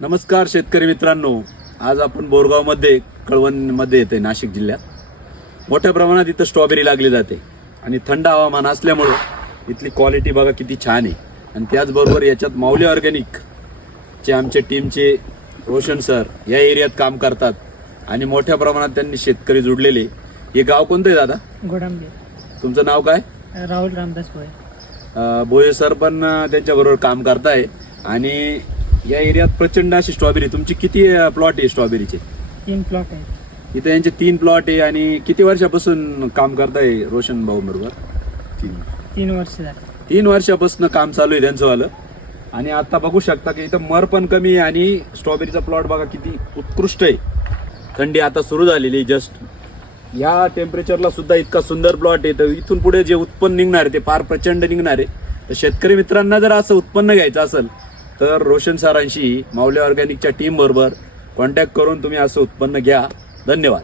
नमस्कार शेतकरी मित्रांनो. आज आपण बोरगावमध्ये कळवणमध्ये येते नाशिक जिल्ह्यात. मोठ्या प्रमाणात इथं स्ट्रॉबेरी लागली जाते. आणि थंड हवामान असल्यामुळं इथली क्वालिटी बघा किती छान आहे. आणि त्याचबरोबर याच्यात माऊली ऑर्गॅनिक चे आमचे टीमचे रोशन सर या एरियात काम करतात. आणि मोठ्या प्रमाणात त्यांनी शेतकरी जुडलेले. हे गाव कोणतं आहे दादा? गोडांबे. तुमचं नाव काय? राहुल रामदास भोये. भोये सर पण त्यांच्याबरोबर काम करताय. आणि या एरियात प्रचंड अशी स्ट्रॉबेरी तुमची किती प्लॉट आहे स्ट्रॉबेरीचे तीन प्लॉट आहेत. इथे यांचे तीन प्लॉट आहे आणि किती वर्षापासून काम करताय रोशन भाऊ बरोबर? तीन. तीन वर्ष झाले. तीन वर्षापासून काम चालू आहे त्यांचं वालं. आणि आता बघू शकता की इथं मर पण कमी आहे आणि स्ट्रॉबेरीचा प्लॉट बघा किती उत्कृष्ट आहे. थंडी आता सुरू झालेली जस्ट या टेम्परेचरला सुद्धा इतका सुंदर प्लॉट आहे. तर इथून पुढे जे उत्पन्न निघणार आहे ते फार प्रचंड निघणार आहे. तर शेतकरी मित्रांना जर असं उत्पन्न घ्यायचं असेल तर रोशन सरांशी माऊली ऑर्गॅनिकच्या टीम बरोबर कॉन्टॅक्ट करून तुम्ही असं उत्पन्न घ्या. धन्यवाद.